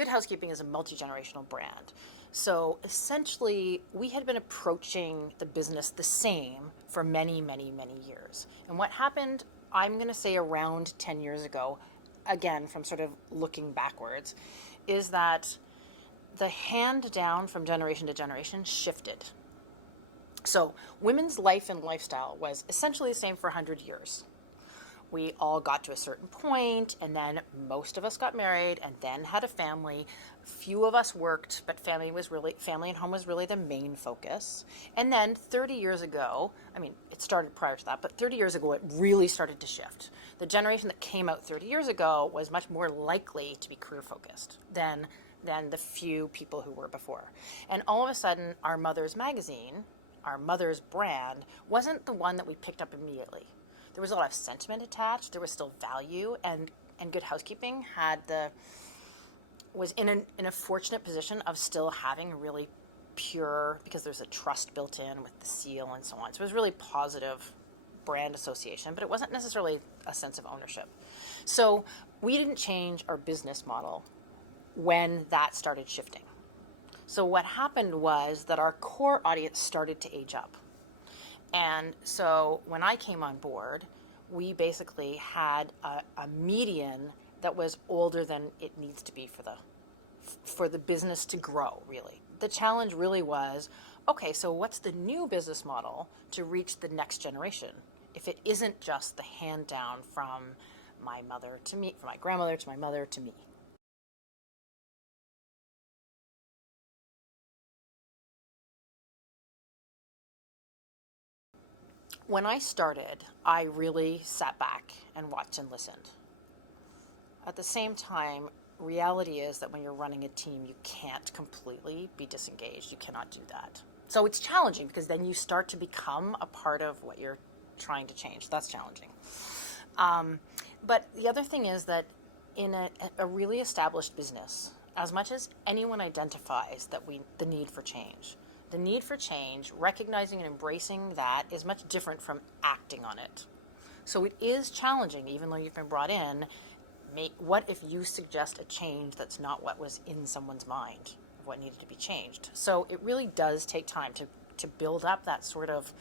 Good Housekeeping is a multi-generational brand. So essentially, we had been approaching the business the same for many, many, many years. And what happened, I'm going to say around 10 years ago, again, from sort of looking backwards, is that the hand down from generation to generation shifted. So women's life and lifestyle was essentially the same for 100 years. We all got to a certain point, and then most of us got married and then had a family. Few of us worked, but family and home was really the main focus. And then 30 years ago, I mean, it started prior to that, but 30 years ago, it really started to shift. The generation that came out 30 years ago was much more likely to be career focused than the few people who were before. And all of a sudden, our mother's magazine, our mother's brand, wasn't the one that we picked up immediately. There was a lot of sentiment attached. There was still value, and Good Housekeeping was in a fortunate position of still having a really pure, because there's a trust built in with the seal and so on. So it was really positive brand association, but it wasn't necessarily a sense of ownership. So we didn't change our business model when that started shifting. So what happened was that our core audience started to age up. And so when I came on board, we basically had a median that was older than it needs to be for the business to grow, really. The challenge really was, okay, so what's the new business model to reach the next generation if it isn't just the hand down from my mother to me, from my grandmother to my mother to me? When I started, I really sat back and watched and listened. At the same time, reality is that when you're running a team, you can't completely be disengaged. You cannot do that. So it's challenging because then you start to become a part of what you're trying to change. That's challenging. But the other thing is that in a really established business, as much as anyone identifies the need for change, the need for change, recognizing and embracing that is much different from acting on it. So it is challenging, even though you've been brought in. What if you suggest a change that's not what was in someone's mind, of what needed to be changed? So it really does take time to build up that sort of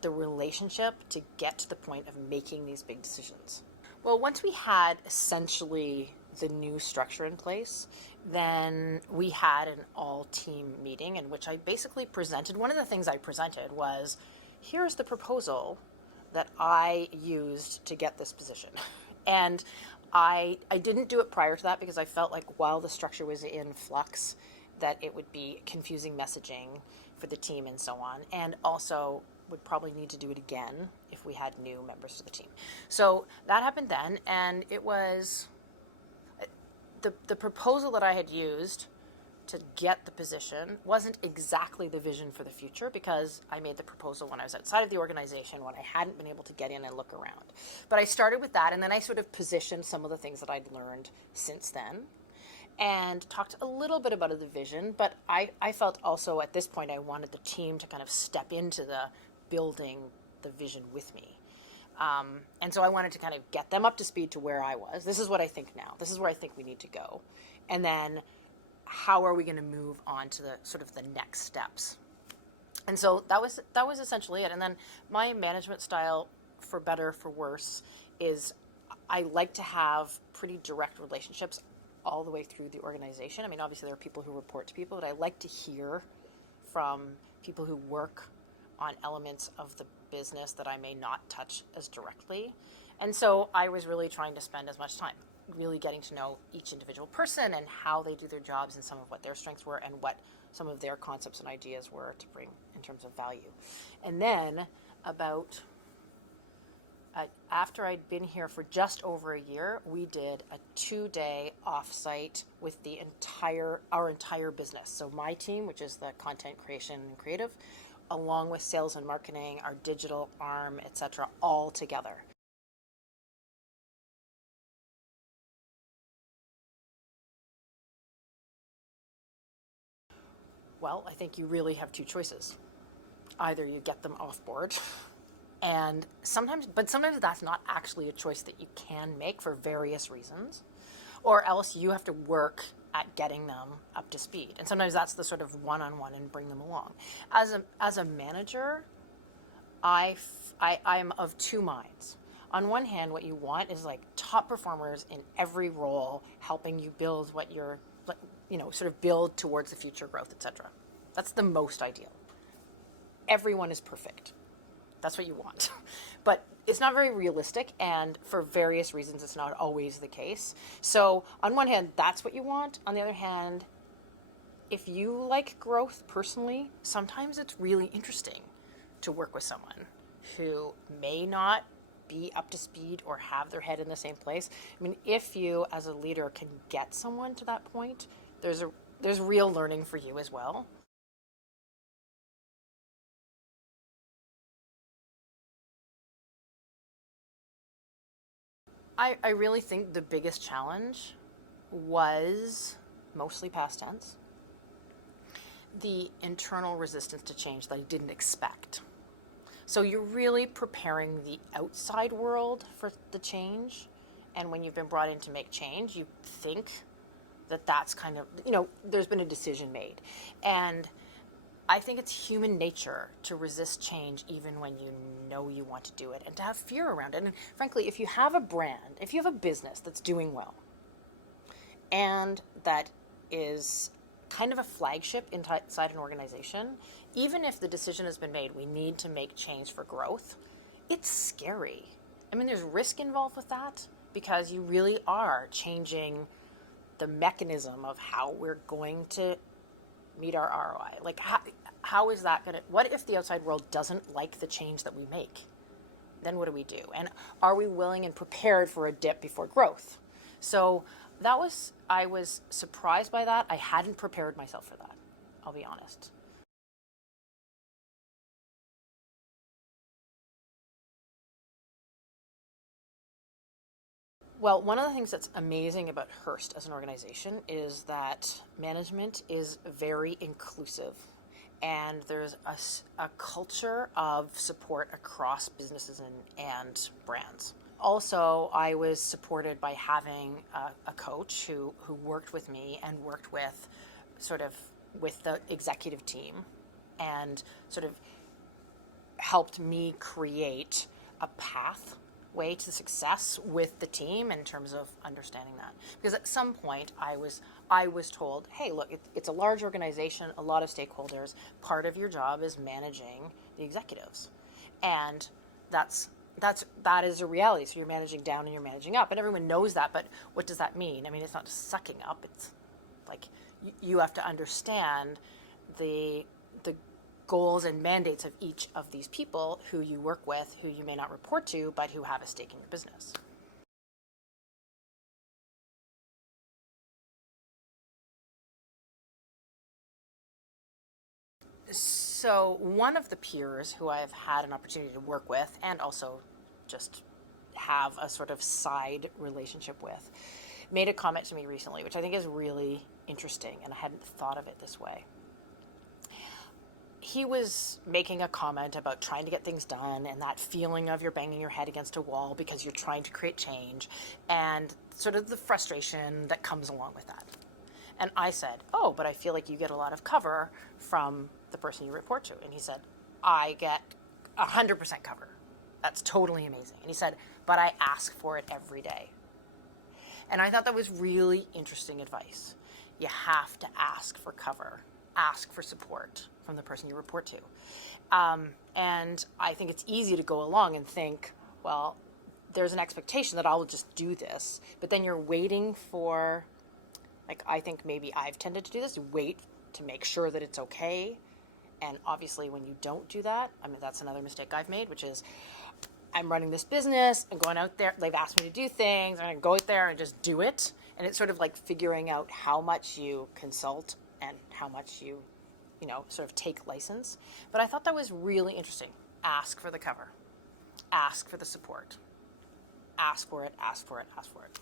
the relationship to get to the point of making these big decisions. Well, once we had essentially the new structure in place, then we had an all-team meeting in which I basically presented. One of the things I presented was, here's the proposal that I used to get this position. And I didn't do it prior to that because I felt like while the structure was in flux, that it would be confusing messaging for the team and so on. And also would probably need to do it again if we had new members to the team. So that happened then, and it was the proposal that I had used to get the position wasn't exactly the vision for the future because I made the proposal when I was outside of the organization, when I hadn't been able to get in and look around. But I started with that, and then I sort of positioned some of the things that I'd learned since then and talked a little bit about the vision, but I felt also at this point I wanted the team to kind of step into the building the vision with me. And so I wanted to kind of get them up to speed to where I was. This is what I think now. This is where I think we need to go. And then how are we going to move on to the sort of the next steps? And so that was essentially it. And then my management style, for better, for worse, is I like to have pretty direct relationships all the way through the organization. I mean, obviously there are people who report to people, but I like to hear from people who work on elements of the business that I may not touch as directly. And so I was really trying to spend as much time really getting to know each individual person and how they do their jobs and some of what their strengths were and what some of their concepts and ideas were to bring in terms of value. And then after I'd been here for just over a year, we did a 2-day offsite with our entire business. So my team, which is the content creation and creative, along with sales and marketing, our digital arm, etc., all together. Well, I think you really have two choices. Either you get them off board, and sometimes that's not actually a choice that you can make for various reasons, or else you have to work at getting them up to speed. And sometimes that's the sort of one-on-one and bring them along. As a manager, I'm of two minds. On one hand, what you want is like top performers in every role, helping you build what you're, sort of build towards the future growth, etc. That's the most ideal. Everyone is perfect. That's what you want. But it's not very realistic, and for various reasons, it's not always the case. So on one hand, that's what you want. On the other hand, if you like growth personally, sometimes it's really interesting to work with someone who may not be up to speed or have their head in the same place. I mean, if you as a leader can get someone to that point, there's real learning for you as well. I really think the biggest challenge was mostly past tense. The internal resistance to change that I didn't expect. So you're really preparing the outside world for the change. And when you've been brought in to make change, you think that that's kind of, there's been a decision made. And I think it's human nature to resist change even when you know you want to do it and to have fear around it. And frankly, if you have a brand, if you have a business that's doing well and that is kind of a flagship inside an organization, even if the decision has been made, we need to make change for growth, it's scary. I mean, there's risk involved with that because you really are changing the mechanism of how we're going to meet our ROI. Like, how is that going to, what if the outside world doesn't like the change that we make? Then what do we do? And are we willing and prepared for a dip before growth? So I was surprised by that. I hadn't prepared myself for that, I'll be honest. Well, one of the things that's amazing about Hearst as an organization is that management is very inclusive. And there's a culture of support across businesses and brands. Also, I was supported by having a coach who worked with me and worked with with the executive team and sort of helped me create a pathway to success with the team in terms of understanding that. Because at some point I was told, hey, look, it's a large organization, a lot of stakeholders. Part of your job is managing the executives. And that is a reality. So you're managing down and you're managing up. And everyone knows that, but what does that mean? I mean, it's not just sucking up. It's like you have to understand the goals and mandates of each of these people who you work with, who you may not report to, but who have a stake in your business. So one of the peers who I've had an opportunity to work with and also just have a sort of side relationship with made a comment to me recently, which I think is really interesting, and I hadn't thought of it this way. He was making a comment about trying to get things done and that feeling of you're banging your head against a wall because you're trying to create change and sort of the frustration that comes along with that. And I said, oh, but I feel like you get a lot of cover from the person you report to. And he said, I get 100% cover. That's totally amazing. And he said, but I ask for it every day. And I thought that was really interesting advice. You have to ask for cover, ask for support from the person you report to. And I think it's easy to go along and think, well, there's an expectation that I'll just do this. But then you're waiting for, like, I think maybe I've tended to do this, wait to make sure that it's okay. And obviously when you don't do that, I mean, that's another mistake I've made, which is I'm running this business and going out there, they've asked me to do things, I'm going to go out there and just do it. And it's sort of like figuring out how much you consult and how much you sort of take license. But I thought that was really interesting. Ask for the cover. Ask for the support. Ask for it, ask for it, ask for it.